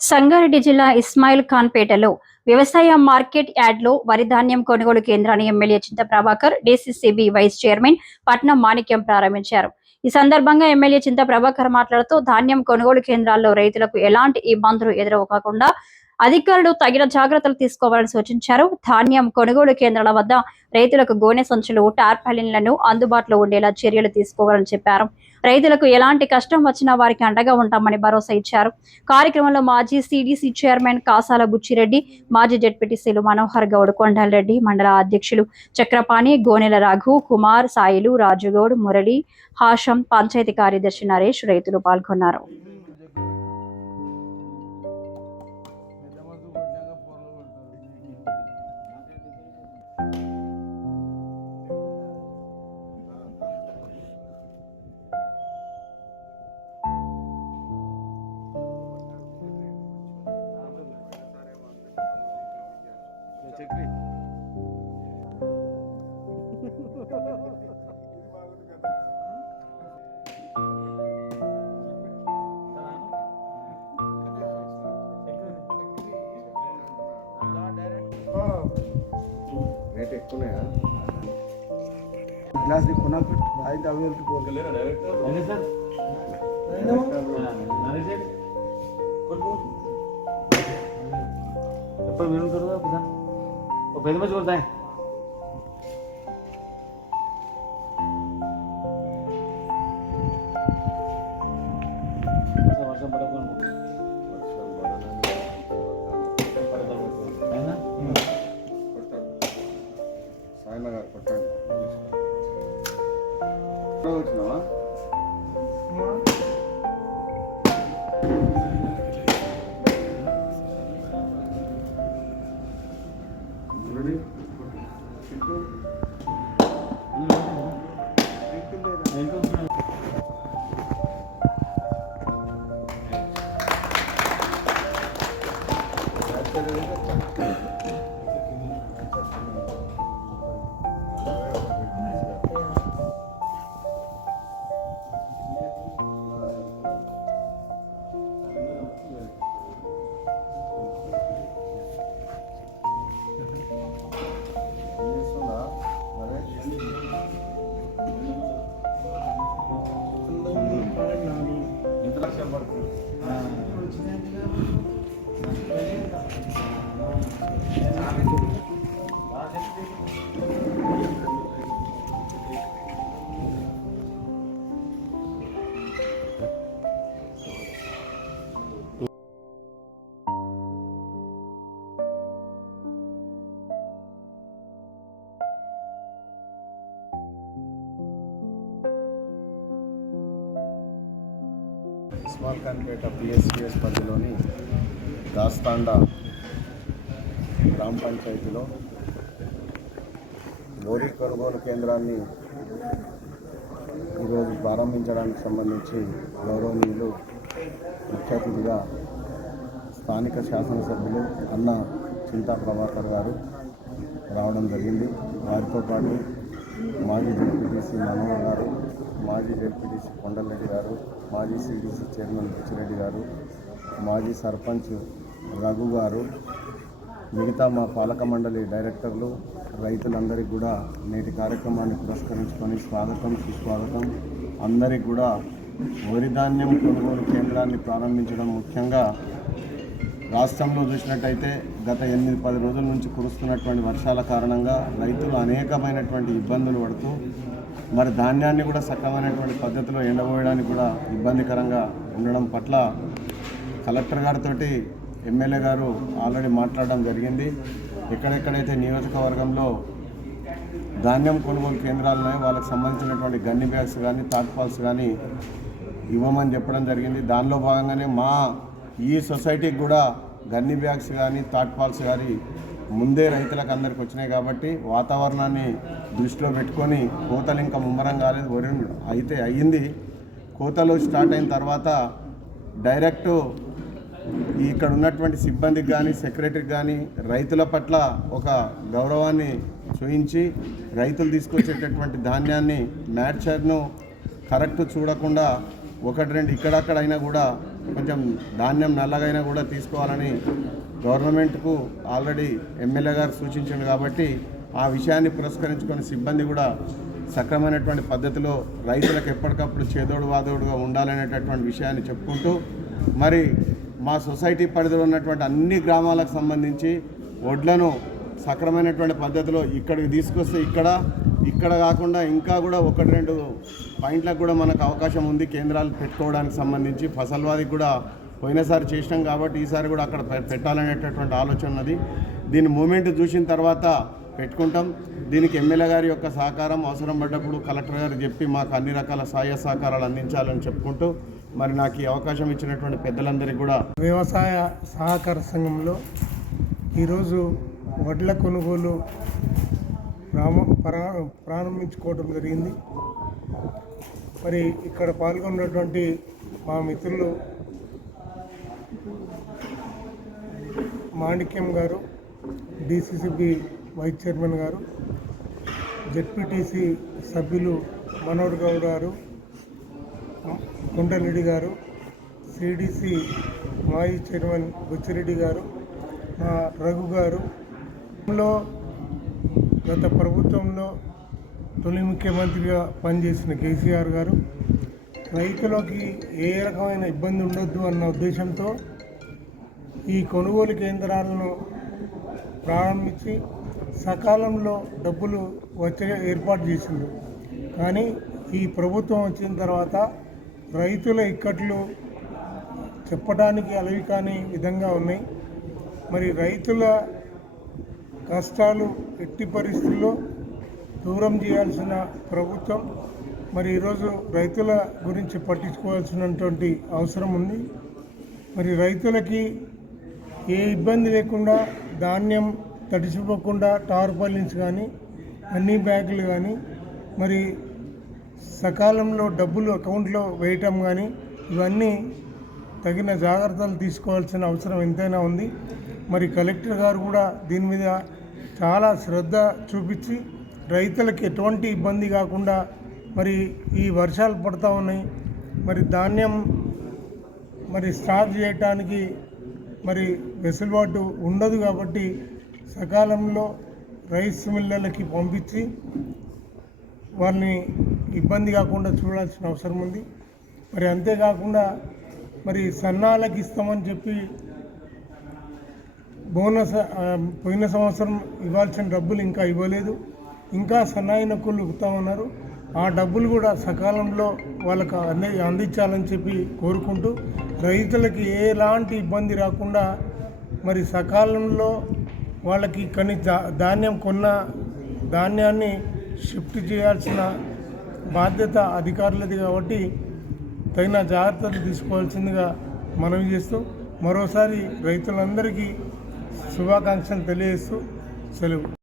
సంగారెడ్డి జిల్లా ఇస్మాయిల్ ఖాన్ పేటలో వ్యవసాయ మార్కెట్ యార్డ్లో వరి ధాన్యం కొనుగోలు కేంద్రాన్ని ఎమ్మెల్యే చింత ప్రభాకర్ డీసీసీబీ వైస్ చైర్మన్ పట్నం మాణిక్యం ప్రారంభించారు. ఈ సందర్భంగా ఎమ్మెల్యే చింత ప్రభాకర్ మాట్లాడుతూ ధాన్యం కొనుగోలు కేంద్రాల్లో రైతులకు ఎలాంటి ఇబ్బందులు ఎదురవకుండా అధికారులు తగిన జాగ్రత్తలు తీసుకోవాలని సూచించారు. ధాన్యం కొనుగోలు కేంద్రాల వద్ద రైతులకు గోనె సంచులు టార్పాలిన్లను అందుబాటులో ఉండేలా చర్యలు తీసుకోవాలని చెప్పారు. రైతులకు ఎలాంటి కష్టం వచ్చినా వారికి అండగా ఉంటామని భరోసా ఇచ్చారు. కార్యక్రమంలో మాజీ సిడిసి చైర్మన్ కాసాల బుచ్చిరెడ్డి మాజీ జడ్పీటీసీలు మనోహర్ గౌడ్ కొండలరెడ్డి మండల అధ్యక్షులు చక్రపాణి గోనెల రఘు కుమార్ సాయిలు రాజుగౌడ్ మురళి హాషం పంచాయతీ కార్యదర్శి నరేష్ రైతులు పాల్గొన్నారు. రేట్ ఎక్కువనాయా గ్లాస్ తిప్పుకున్నా అయితే అవి వెళ్ళిపోవాలి ఎప్పుడు మీరు ఉంటారు కదా ఒక పెద్ద మంచి కొడతాయి వర్షం మురళి, ఇస్మాల్ ఖాన్పేట పిఎస్పిఎస్ పరిధిలోని దాస్తాండా గ్రామ పంచాయతీలో లోరీ కొనుగోలు కేంద్రాన్ని ఈరోజు ప్రారంభించడానికి సంబంధించి గౌరవనీయులు ముఖ్య అతిథిగా స్థానిక శాసనసభ్యులు అన్న చింతా ప్రభాకర్ గారు రావడం జరిగింది. వారితో పాటు మాజీ జడ్పీటీసీ మనోహర్ గారు మాజీ జడ్పీటీసీ కొండలరెడ్డి గారు మాజీ సిడిసి చైర్మన్ బుచ్చిరెడ్డి గారు మాజీ సర్పంచ్ రఘు గారు మిగతా మా పాలక మండలి డైరెక్టర్లు రైతులందరికీ కూడా నేటి కార్యక్రమాన్ని పురస్కరించుకొని స్వాగతం సుస్వాగతం. అందరికి కూడా వరి ధాన్యం కొనుగోలు కేంద్రాన్ని ప్రారంభించడం ముఖ్యంగా రాష్ట్రంలో చూసినట్టయితే గత ఎనిమిది పది రోజుల నుంచి కురుస్తున్నటువంటి వర్షాల కారణంగా రైతులు అనేకమైనటువంటి ఇబ్బందులు పడుతూ మరి ధాన్యాన్ని కూడా సక్రమైనటువంటి పద్ధతిలో ఎండబోయడానికి కూడా ఇబ్బందికరంగా ఉండడం పట్ల కలెక్టర్ గారితో ఎమ్మెల్యే గారు ఆల్రెడీ మాట్లాడడం జరిగింది. ఎక్కడెక్కడైతే నియోజకవర్గంలో ధాన్యం కొనుగోలు కేంద్రాలు ఉన్నాయో వాళ్ళకి సంబంధించినటువంటి గన్ని బ్యాగ్స్ కానీ తాట్పాల్స్ కానీ ఇవ్వమని చెప్పడం జరిగింది. దానిలో భాగంగానే మా ఈ సొసైటీకి కూడా గన్ని బ్యాగ్స్ కానీ థాట్ పాల్స్ కానీ ముందే రైతులకు అందరికి వచ్చినాయి కాబట్టి వాతావరణాన్ని దృష్టిలో పెట్టుకొని కోతలు ఇంకా ముమ్మరం కాలేదు వరి అయితే అయ్యింది. కోతలు స్టార్ట్ అయిన తర్వాత డైరెక్ట్ ఇక్కడ ఉన్నటువంటి సిబ్బందికి కానీ సెక్రటరీకి కానీ రైతుల పట్ల ఒక గౌరవాన్ని చూయించి రైతులు తీసుకొచ్చేటటువంటి ధాన్యాన్ని మ్యాచర్ను కరెక్ట్ చూడకుండా ఒకటి రెండు ఇక్కడక్కడ అయినా కూడా కొంచెం ధాన్యం నల్లగైనా కూడా తీసుకోవాలని గవర్నమెంట్కు ఆల్రెడీ ఎమ్మెల్యే గారు సూచించాడు కాబట్టి ఆ విషయాన్ని పురస్కరించుకొని సిబ్బంది కూడా సక్రమైనటువంటి పద్ధతిలో రైతులకు ఎప్పటికప్పుడు చేదోడు వాదోడుగా ఉండాలనేటటువంటి విషయాన్ని చెప్పుకుంటూ మరి మా సొసైటీ పరిధిలో ఉన్నటువంటి అన్ని గ్రామాలకు సంబంధించి వడ్లను సక్రమైనటువంటి పద్ధతిలో ఇక్కడికి తీసుకొస్తే ఇక్కడ ఇక్కడ కాకుండా ఇంకా కూడా ఒకటి రెండు పాయింట్లకు కూడా మనకు అవకాశం ఉంది కేంద్రాలు పెట్టుకోవడానికి సంబంధించి. ఫసల్వాదికి కూడా పోయినసారి చేసినాం కాబట్టి ఈసారి కూడా అక్కడ పెట్టాలనేటటువంటి ఆలోచన ఉన్నది. దీని మూమెంట్ చూసిన తర్వాత పెట్టుకుంటాం. దీనికి ఎమ్మెల్యే గారి యొక్క సహకారం అవసరం పడ్డప్పుడు కలెక్టర్ గారు చెప్పి మాకు అన్ని రకాల సహాయ సహకారాలు అందించాలని చెప్పుకుంటూ మరి నాకు ఈ అవకాశం ఇచ్చినటువంటి పెద్దలందరికీ కూడా వ్యవసాయ సహకార సంఘంలో ఈరోజు వడ్ల కొనుగోలు ప్రామ ప్రారంభించుకోవడం జరిగింది. మరి ఇక్కడ పాల్గొన్నటువంటి మా మిత్రులు Manikyam garu DCCB vice chairman garu ZPTC సభ్యులు మనోహర్ గౌడ్ గారు కుంటరెడ్డి గారు సిడిసి మాజీ చైర్మన్ బుచ్చిరెడ్డి గారు మా రఘు గారు. లో గత ప్రభుత్వంలో తొలి ముఖ్యమంత్రిగా పనిచేసిన కేసీఆర్ గారు రైతులకి ఏ రకమైన ఇబ్బంది ఉండొద్దు అన్న ఉద్దేశంతో ఈ కొనుగోలు కేంద్రాలను ప్రారంభించి సకాలంలో డబ్బులు వచ్చే ఏర్పాటు చేసిండు. కానీ ఈ ప్రభుత్వం వచ్చిన తర్వాత రైతుల ఇక్కట్లు చెప్పడానికి అలవి కాని విధంగా ఉన్నాయి. మరి రైతుల కష్టాలు ఎట్టి పరిస్థితుల్లో దూరం చేయాల్సిన ప్రభుత్వం. మరి ఈరోజు రైతుల గురించి పట్టించుకోవాల్సినటువంటి అవసరం ఉంది. మరి రైతులకి ఏ ఇబ్బంది లేకుండా ధాన్యం తడిసిపోకుండా టార్పాలిన్స్ కానీ అన్ని బ్యాగులు కానీ మరి సకాలంలో డబ్బులు అకౌంట్లో వేయటం కానీ ఇవన్నీ తగిన జాగ్రత్తలు తీసుకోవాల్సిన అవసరం ఎంతైనా ఉంది. మరి కలెక్టర్ గారు కూడా దీని మీద చాలా శ్రద్ధ చూపించి రైతులకు ఎటువంటి ఇబ్బంది కాకుండా మరి ఈ వర్షాలు పడుతూ ఉన్నాయి. మరి ధాన్యం మరి స్టాక్ చేయటానికి మరి వెసులుబాటు ఉండదు కాబట్టి సకాలంలో రైస్ మిల్లర్లకి పంపించి వారిని ఇబ్బంది కాకుండా చూడాల్సిన అవసరం ఉంది. మరి అంతేకాకుండా మరి సన్నాలకు ఇస్తామని చెప్పి బోనస్ పోయిన సంవత్సరం ఇవ్వాల్సిన డబ్బులు ఇంకా ఇవ్వలేదు. ఇంకా సన్నాయి నొక్కులు ఇస్తూ ఉన్నారు. ఆ డబ్బులు కూడా సకాలంలో వాళ్ళకు అంది అందించాలని చెప్పి కోరుకుంటూ రైతులకి ఎలాంటి ఇబ్బంది రాకుండా మరి సకాలంలో వాళ్ళకి కని ధాన్యం కొన్న ధాన్యాన్ని షిఫ్ట్ చేయాల్సిన బాధ్యత అధికారులది కాబట్టి తగిన జాగ్రత్తలు తీసుకోవాల్సిందిగా మనవి చేస్తూ మరోసారి రైతులందరికీ శుభాకాంక్షలు తెలియజేస్తూ సెలవు.